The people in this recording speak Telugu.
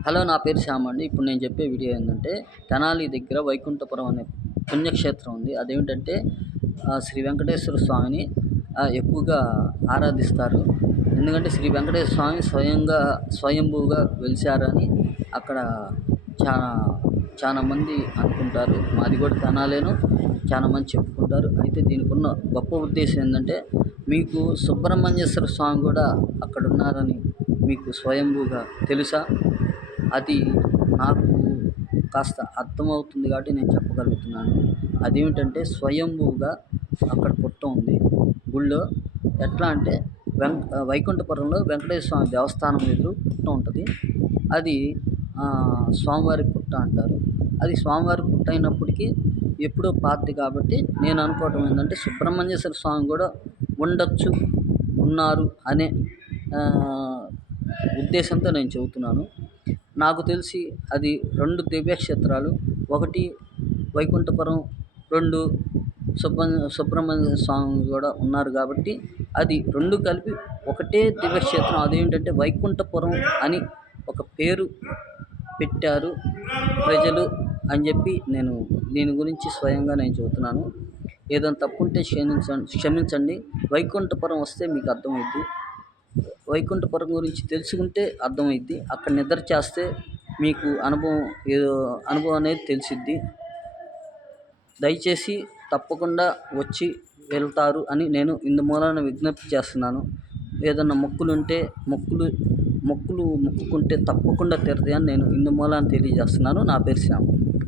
హలో, నా పేరు శ్యామ్ అండి. ఇప్పుడు నేను చెప్పే వీడియో ఏంటంటే, తెనాలి దగ్గర వైకుంఠపురం అనే పుణ్యక్షేత్రం ఉంది. అదేమిటంటే శ్రీ వెంకటేశ్వర స్వామిని ఎక్కువగా ఆరాధిస్తారు. ఎందుకంటే శ్రీ వెంకటేశ్వర స్వామి స్వయంభూగా వెలిశారని అక్కడ చాలా చాలా మంది అనుకుంటారు. మాది కూడా తెనాలేను, చాలా మంది చెప్పుకుంటారు. అయితే దీనికి ఉన్న గొప్ప ఉద్దేశం ఏంటంటే, మీకు సుబ్రహ్మణ్యేశ్వర స్వామి కూడా అక్కడ ఉన్నారని మీకు స్వయంభూగా తెలుసా? అది నాకు కాస్త అర్థమవుతుంది కాబట్టి నేను చెప్పగలుగుతున్నాను. అదేమిటంటే స్వయంభూగా అక్కడ పుట్ట ఉంది గుళ్ళో. ఎట్లా అంటే వైకుంఠపురంలో వెంకటేశ్వర స్వామి దేవస్థానం ఎదురు పుట్ట ఉంటుంది. అది స్వామివారి పుట్ట అంటారు. అది స్వామివారి పుట్ట అయినప్పటికీ ఎప్పుడో పాతది కాబట్టి నేను అనుకోవటం ఏంటంటే సుబ్రహ్మణ్యేశ్వర స్వామి కూడా ఉండొచ్చు, ఉన్నారు అనే ఉద్దేశంతో నేను చెబుతున్నాను. నాకు తెలిసి అది 2 దివ్యక్షేత్రాలు. ఒకటి వైకుంఠపురం, 2 సుబ్రహ్మణ్య స్వామి కూడా ఉన్నారు కాబట్టి అది 2 కలిపి ఒకటే దివ్యక్షేత్రం. అదేంటంటే వైకుంఠపురం అని ఒక పేరు పెట్టారు ప్రజలు అని చెప్పి నేను దీని గురించి స్వయంగా నేను చెబుతున్నాను. ఏదైనా తప్పుంటే క్షమించండి. వైకుంఠపురం వస్తే మీకు అర్థమవుద్ది. వైకుంఠపురం గురించి తెలుసుకుంటే అర్థమైద్ది. అక్కడ నిద్ర చేస్తే మీకు అనుభవం అనేది తెలిసిద్ది. దయచేసి తప్పకుండా వచ్చి వెళ్తారు అని నేను ఇందుమూలన విజ్ఞప్తి చేస్తున్నాను. ఏదన్నా మొక్కులుంటే మొక్కుకుంటే తప్పకుండా తీరుతాయని నేను ఇందుమూలన తెలియజేస్తున్నాను. నా పేరు శ్యామ్.